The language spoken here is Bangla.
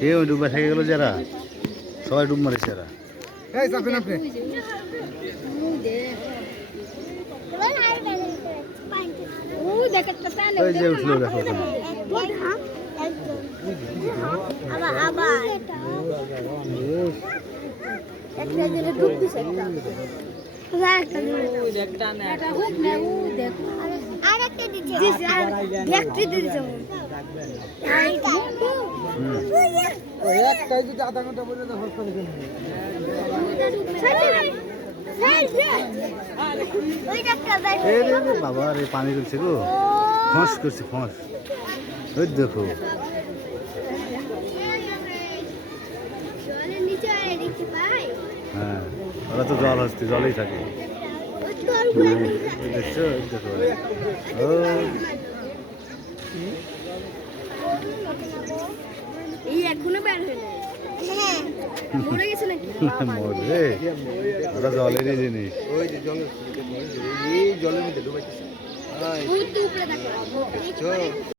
কেউ ডুবা থেকে গেল যারা সবাই ডুব মারিস যারা ওই যে উঠলো দেখো বাবা রে পানি করছে গো ফস করছে ফস ওই দেখো হ্যাঁ ওরা তো জল হচ্ছে জলেই থাকে দেখছো দেখো ও মরবে ওরা জলেরই জিনিস জলের মধ্যে ডুবাইতেছে